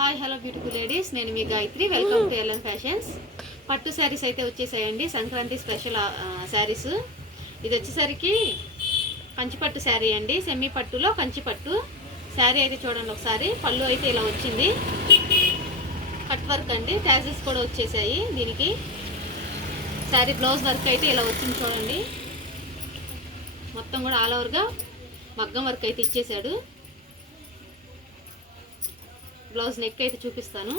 Hi hello beautiful ladies, నేను మీ Gayathri. Welcome to LN fashions. పట్టు శారీస్ అయితే వచ్చేసాయండి, సంక్రాంతి స్పెషల్ శారీస్. ఇది వచ్చేసరికి కంచిపట్టు శారీ అండి, సెమీ పట్టులో కంచిపట్టు శారీ అయితే చూడండి ఒకసారి. పళ్ళు అయితే ఇలా వచ్చింది, కట్ వర్క్ అండి, ట్యాజెస్ కూడా వచ్చేసాయి దీనికి. శారీ బ్లౌజ్ వర్క్ అయితే ఇలా వచ్చింది చూడండి, మొత్తం కూడా ఆల్ ఓవర్గా మగ్గం వర్క్ అయితే ఇచ్చేసాడు. బ్లౌజ్ నెక్ అయితే చూపిస్తాను.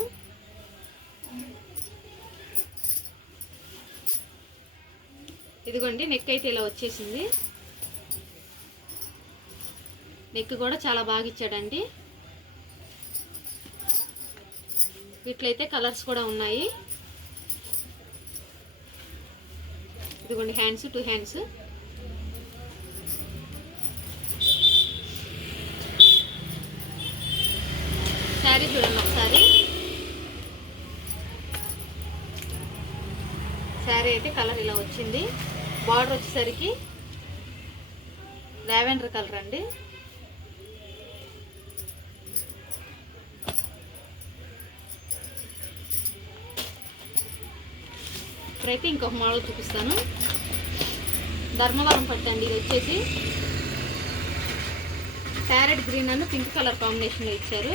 ఇదిగోండి, నెక్ అయితే ఇలా వచ్చేసింది. నెక్ కూడా చాలా బాగా ఇచ్చాడండి. వీటిలో కలర్స్ కూడా ఉన్నాయి. ఇదిగోండి హ్యాండ్స్, 2 హ్యాండ్స్. శారీ చూడండి ఒకసారి. శారీ అయితే కలర్ ఇలా వచ్చింది. బార్డర్ వచ్చేసరికి లావెండర్ కలర్ అండి. ఇప్పుడైతే ఇంకొక మోడల్ చూపిస్తాను. ధర్మవరం పట్టండి. ఇది వచ్చేసి ప్యారెట్ గ్రీన్ అని పింక్ కలర్ కాంబినేషన్లో ఇచ్చారు.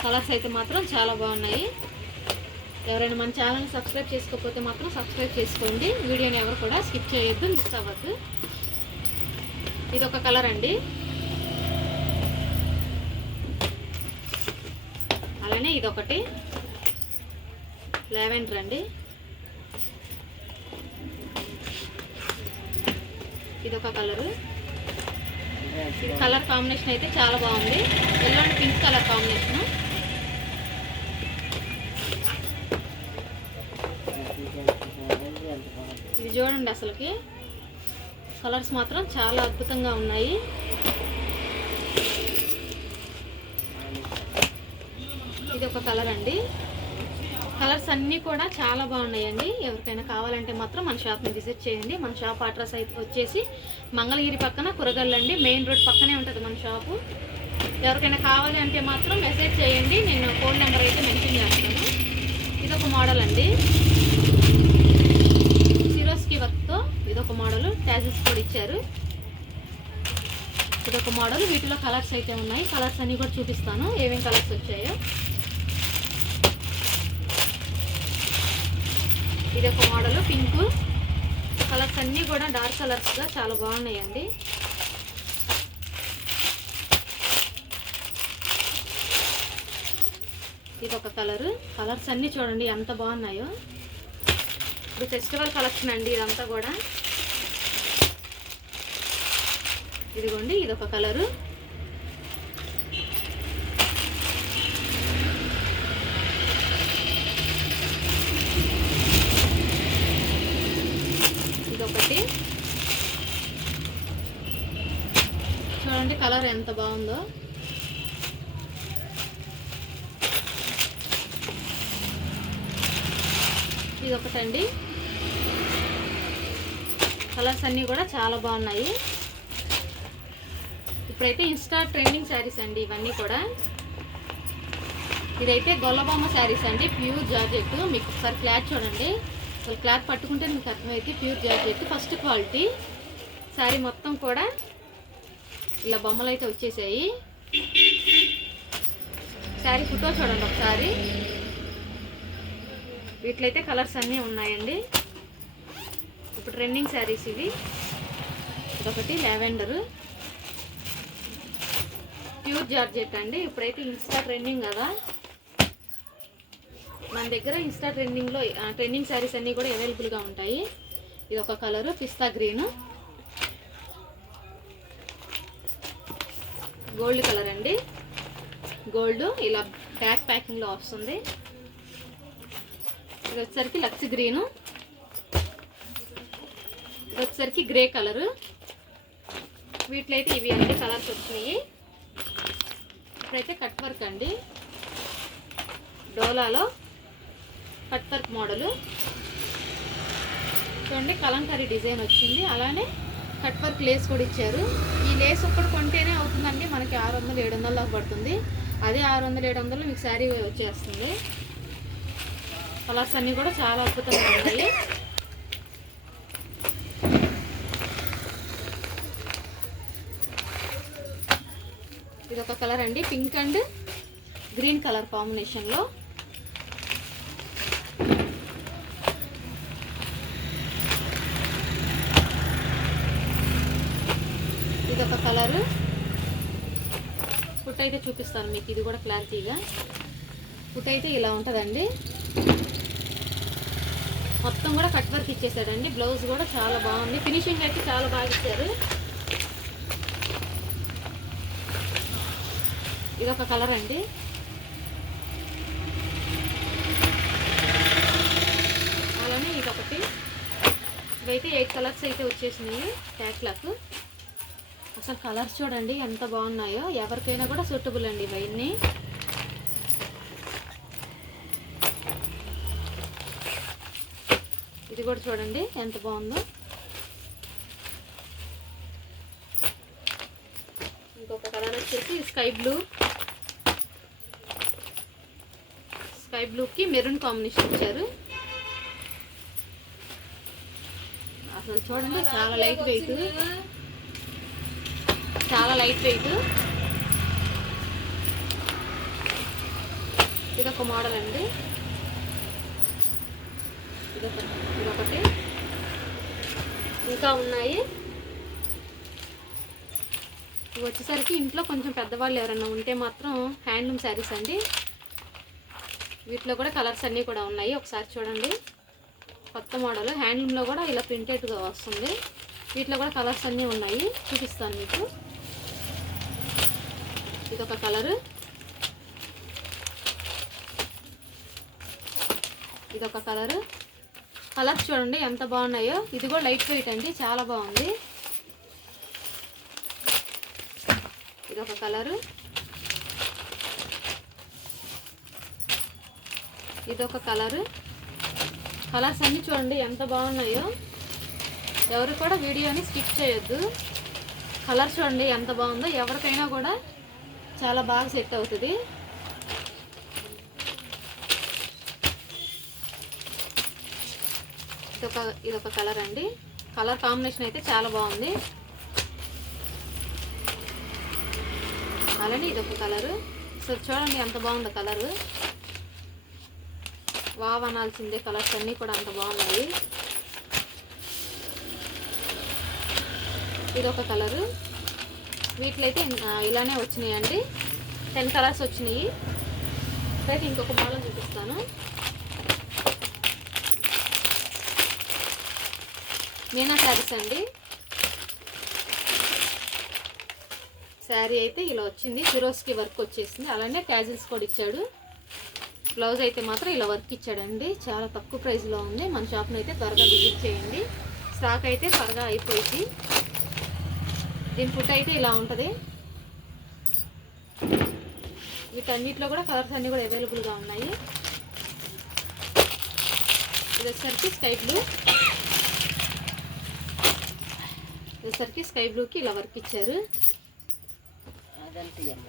కలర్స్ అయితే మాత్రం చాలా బాగున్నాయి. ఎవరైనా మన ఛానల్ని సబ్స్క్రైబ్ చేసుకోకపోతే మాత్రం సబ్స్క్రైబ్ చేసుకోండి. వీడియోని ఎవరు కూడా స్కిప్ చేయొద్దు, మిస్ అవ్వద్దు. ఇదొక కలర్ అండి. అలానే ఇదొకటి లావెండర్ అండి. ఇదొక కలరు. కలర్ కాంబినేషన్ అయితే చాలా బాగుంది. Yellow and pink colour combination. ఇది చూడండి, అసలుకి కలర్స్ మాత్రం చాలా అద్భుతంగా ఉన్నాయి. ఇది ఒక కలర్ అండి. కలర్స్ అన్నీ కూడా చాలా బాగున్నాయండి. ఎవరికైనా కావాలంటే మాత్రం మన షాప్ని విజిట్ చేయండి. మన షాప్ అడ్రస్ అయితే వచ్చేసి మంగళగిరి పక్కన కురగల్లండి, మెయిన్ రోడ్ పక్కనే ఉంటుంది మన షాపు. ఎవరికైనా కావాలి అంటే మాత్రం మెసేజ్ చేయండి, నేను ఫోన్ నెంబర్ అయితే మెన్షన్ చేస్తాను. ఇదొక మోడల్ అండి, సిరోస్కి వర్క్తో. ఇదొక మోడల్, ట్యాజెస్ కూడా ఇచ్చారు. ఇదొక మోడల్. వీటిలో కలర్స్ అయితే ఉన్నాయి. కలర్స్ అన్నీ కూడా చూపిస్తాను, ఏమేమి కలర్స్ వచ్చాయో. ఇది ఒక మోడల్, పింక్. కలర్స్ అన్నీ కూడా డార్క్ కలర్స్గా చాలా బాగున్నాయండి. ఇది ఒక కలరు. కలర్స్ అన్నీ చూడండి ఎంత బాగున్నాయో. ఇప్పుడు ఫెస్టివల్ కలెక్షన్ అండి ఇదంతా కూడా. ఇదిగోండి, ఇదొక కలరు. ఇదొకటి చూడండి, కలర్ ఎంత బాగుందో. ఇదొకటండి. కలర్స్ అన్నీ కూడా చాలా బాగున్నాయి. ఇప్పుడైతే ఇన్స్టా ట్రెండింగ్ శారీస్ అండి ఇవన్నీ కూడా. ఇదైతే గొల్లబొమ్మ శారీస్ అండి, ప్యూర్ జార్జెట్. మీకు ఒకసారి క్లాత్ చూడండి, అసలు క్లాత్ పట్టుకుంటే మీకు అర్థమైతే pure georgette, first quality. Sari మొత్తం కూడా ఇలా బొమ్మలు అయితే వచ్చేసాయి. శారీ ఫోటో చూడండి ఒకసారి. వీటిలో అయితే కలర్స్ అన్నీ ఉన్నాయండి. ఇప్పుడు ట్రెండింగ్ శారీస్ ఇవి. ఇదొకటి లావెండర్, ప్యూర్ జార్జెట్ అండి. ఇప్పుడైతే ఇన్స్టా ట్రెండింగ్ కదా, మన దగ్గర ఇన్స్టా ట్రెండింగ్లో ట్రెండింగ్ శారీస్ అన్నీ కూడా అవైలబుల్గా ఉంటాయి. ఇది ఒక కలరు, పిస్తా గ్రీన్. గోల్డ్ కలర్ అండి, గోల్డ్ ఇలా బ్యాక్ ప్యాకింగ్లో వస్తుంది. ఇది వచ్చేసరికి లక్స్ గ్రీను. ఇది వచ్చేసరికి గ్రే కలరు. వీటిలో అయితే ఇవి అన్ని కలర్స్ వచ్చినాయి. ఇప్పుడైతే కట్ వర్క్ అండి, డోలాలో కట్ వర్క్ మోడలు చూడండి. కలంకారీ డిజైన్ వచ్చింది, అలానే కట్ వర్క్ లేస్ కూడా ఇచ్చారు. ఈ లేస్ ఒక్కటి కొంటేనే అవుతుందండి మనకి 600-700 దాకా పడుతుంది. అదే 600-700 మీకు శారీ వచ్చేస్తుంది. కలర్స్ అన్నీ కూడా చాలా అద్భుతంగా ఉన్నాయి. ఇది ఒక కలర్ అండి, పింక్ అండ్ గ్రీన్ కలర్ కాంబినేషన్లో. ఇది ఒక కలరు. ఫుట్ అయితే చూపిస్తాను మీకు, ఇది కూడా క్లారిటీగా. ఫుట్ అయితే ఇలా ఉంటుందండి. మొత్తం కూడా కట్ వర్క్ ఇచ్చేసాడండి. బ్లౌజ్ కూడా చాలా బాగుంది. ఫినిషింగ్ అయితే చాలా బాగా ఇచ్చారు. ఇది ఒక కలర్ అండి. అలానే ఇదొకటి. ఇవైతే 8 కలర్స్ అయితే వచ్చేసినాయి క్యాట్లాగ్. అసలు కలర్స్ చూడండి ఎంత బాగున్నాయో. ఎవరికైనా కూడా సూటబుల్ అండి ఇవన్నీ. ఇది కూడా చూడండి ఎంత బాగుందో. ఇంకొక కలర్ వచ్చేసి స్కై బ్లూకి మెరూన్ కాంబినేషన్ ఇచ్చారు. అసలు చూడండి చాలా లైట్ వెయిట్, చాలా లైట్ వెయిట్. ఇదొక మోడల్ అండి. ఇదొకటి. ఇంకా ఉన్నాయి. ఇవి వచ్చేసరికి ఇంట్లో కొంచెం పెద్దవాళ్ళు ఎవరైనా ఉంటే మాత్రం హ్యాండ్లూమ్ శారీస్ అండి. వీటిలో కూడా కలర్స్ అన్నీ కూడా ఉన్నాయి. ఒకసారి చూడండి, కొత్త మోడల్. హ్యాండ్లూమ్లో కూడా ఇలా ప్రింటెడ్గా వస్తుంది. వీటిలో కూడా కలర్స్ అన్నీ ఉన్నాయి, చూపిస్తాను మీకు. ఇదొక కలరు. ఇదొక కలరు. కలర్స్ చూడండి ఎంత బాగున్నాయో. ఇది కూడా లైట్ వెయిట్ అండి, చాలా బాగుంది. ఇదొక కలరు. ఇదొక కలరు. కలర్స్ అన్నీ చూడండి ఎంత బాగున్నాయో. ఎవరు కూడా వీడియోని స్కిప్ చేయొద్దు. కలర్స్ చూడండి ఎంత బాగుందో. ఎవరికైనా కూడా చాలా బాగా సెట్ అవుతుంది. ఇదొక కలర్ అండి. కలర్ కాంబినేషన్ అయితే చాలా బాగుంది. అలానే ఇదొక కలరు. సో చూడండి ఎంత బాగుందో కలరు. వావ్ అనాల్సిందే. కలర్స్ అన్నీ కూడా అంత బాగున్నాయి. ఇదొక కలరు. వీటిలో అయితే ఇలానే వచ్చినాయండి. 10 కలర్స్ వచ్చినాయి. అయితే ఇంకొక మోడల్ చూపిస్తాను. మీనా శారీస్ అండి. శారీ అయితే ఇలా వచ్చింది. సిరోస్కి వర్క్ వచ్చేసింది. అలానే క్యాజిల్స్ కూడా ఇచ్చాడు. బ్లౌజ్ అయితే మాత్రం ఇలా వర్క్ ఇచ్చాడండి. చాలా తక్కువ ప్రైస్లో ఉంది. మన షాప్ని అయితే త్వరగా విజిట్ చేయండి. స్టాక్ అయితే త్వరగా అయిపోయింది. దీని ఫుట్ అయితే ఇలా ఉంటుంది. వీటన్నిటిలో కూడా కలర్స్ అన్నీ కూడా అవైలబుల్గా ఉన్నాయి. ఇది వచ్చేసరికి స్కై బ్లూకి ఇలా వర్క్ ఇచ్చారు.